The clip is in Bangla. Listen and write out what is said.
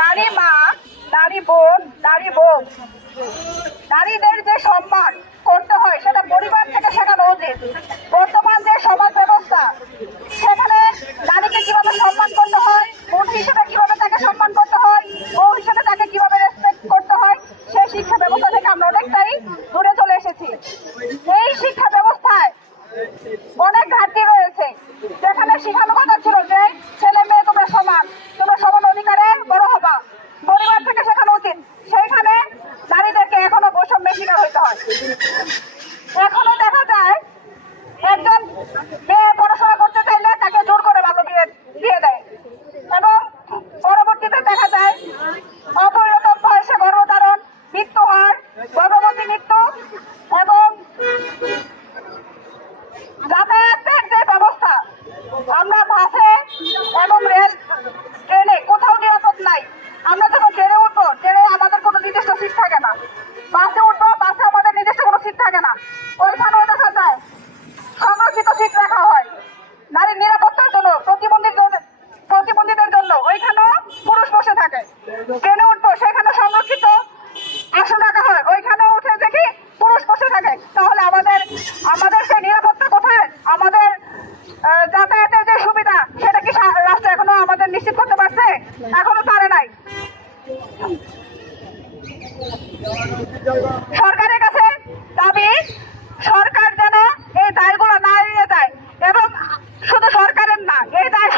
নারী মা, নারী বোন, নারী বউ, নারীদের যে সম্মান করতে হয় সেটা পরিবার থেকে শেখানো উচিত। বর্তমান যে সমাজ ব্যবস্থা সেখানে নারীকে কিভাবে সম্মান করতে হয়, বোন হিসেবে কিভাবে তাকে সম্মান করতে হয়, বউ হিসেবে তাকে কিভাবে রেসপেক্ট করতে হয়, সেই শিক্ষা ব্যবস্থা থেকে আমরা অনেকটাই দূরে চলে এসেছি। এই শিক্ষা ব্যবস্থায় অনেক ঘাটতি রয়েছে, যেখানে শিখানো কথা ছিল যে ছেলে মেয়ে তোমরা সমান, তোমরা সমান অধিকারে বড় হবা, পরিবার থেকে শেখানো উচিত। সেইখানে নারীদেরকে এখনো বৈষম্যের শিকার হইতে হয়। এখনো দেখা যায় একজন মেয়ে পড়াশোনা করতে চাইলে তাকে জোর করে বাল্য বিয়ে দিয়ে দেয়, এবং পরবর্তীতে দেখা যায় অপরিণত বয়সে গর্ভধারণ, মৃত্যু হার, গর্ভবতী মৃত্যু এবং যাতায়াতের যে ব্যবস্থা, আমরা বাসে এবং রেল ট্রেনে কোথাও নিরাপদ নাই। আমরা যখন ট্রেনে উঠবো, ট্রেনে আমাদের কোনো নির্দিষ্ট সিট থাকে না, বাসে উঠবো, বাসে আমাদের নির্দিষ্ট কোনো সিট থাকে না, ওইখানেও দেখা যায় সংরক্ষিত সিট রাখা হয় নারীর নিরাপত্তার জন্য, প্রতিবন্ধীদের জন্য ওইখানেও পুরুষ বসে থাকে। ট্রেনে উঠবো, সেখানে সংরক্ষিত আসন রাখা হয়, ওইখানেও উঠে দেখি পুরুষ বসে থাকে। তাহলে আমাদের সেই নিরাপত্তা কোথায়? আমাদের যাতায়াতের যে সুবিধা সেটা কি রাষ্ট্র এখনো আমাদের নিশ্চিত করতে পারছে? এখনো পারে নাই। সরকারের কাছে দাবি, সরকার যেন এই দায়গুলো না এড়িয়ে যায়, এবং শুধু সরকারের না, এই দায়